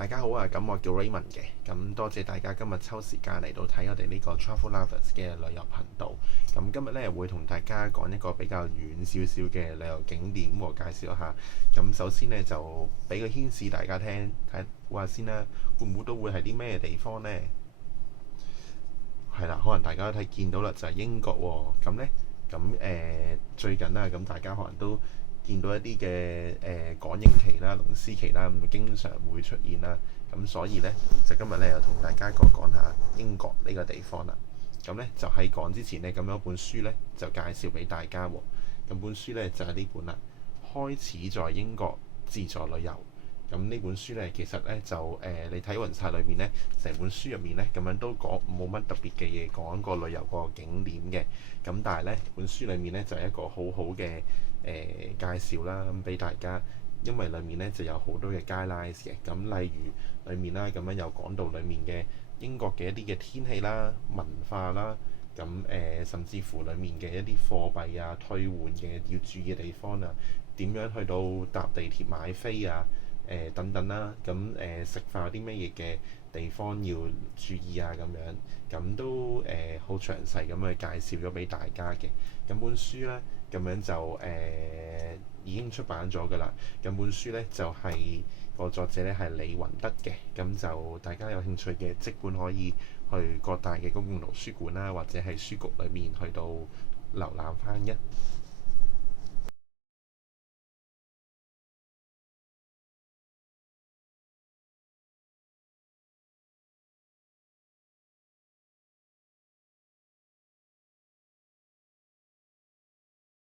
大家好啊，咁我叫 Raymond 嘅，咁多謝大家今日抽時間嚟到睇我哋呢個 Travel Lovers 嘅旅遊頻道。咁今日呢會同大家講一個比較遠少少嘅旅遊景點和介紹一下。咁首先呢，就俾個牽示大家聽，睇話先啦，估唔估到會係啲咩地方呢？係啦，可能大家都睇見到啦，就係英國喎。咁呢，最近啦，咁大家可能都見到一啲嘅港英旗啦、龍獅旗啦，咁經常會出現啦。咁所以呢，就今日呢，又同大家講下英國呢個地方啦。咁呢，就喺講之前呢，咁有一本書呢，就介紹俾大家喎。咁本書呢，就係呢本啦，開始在英國自助旅遊。咁呢本書呢，其實呢，就你睇勻晒裏面呢，成本書入面呢，咁樣都講冇乜特別嘅嘢講個旅遊個景點嘅。咁但係呢本書裏面呢，就係一個好好嘅介紹啦，咁俾大家。因為裏面呢，就有好多嘅 guidelines 嘅。咁例如裏面啦，咁樣有講到裏面嘅英國嘅一啲嘅天氣啦、文化啦。咁甚至乎裡面嘅一啲貨幣啊、退換嘅要注意嘅地方啊，點樣去到搭地鐵買飛啊，等等啦。咁食飯有啲咩嘢嘅地方要注意啊，咁樣咁都好詳細咁去介紹咗俾大家嘅。咁本書呢，咁樣就已經出版咗㗎啦。咁本書呢，就係個作者呢係李雲德嘅。咁就大家有興趣嘅，即管可以去各大嘅公共圖書館啦，或者係書局裏面去到瀏覽翻一。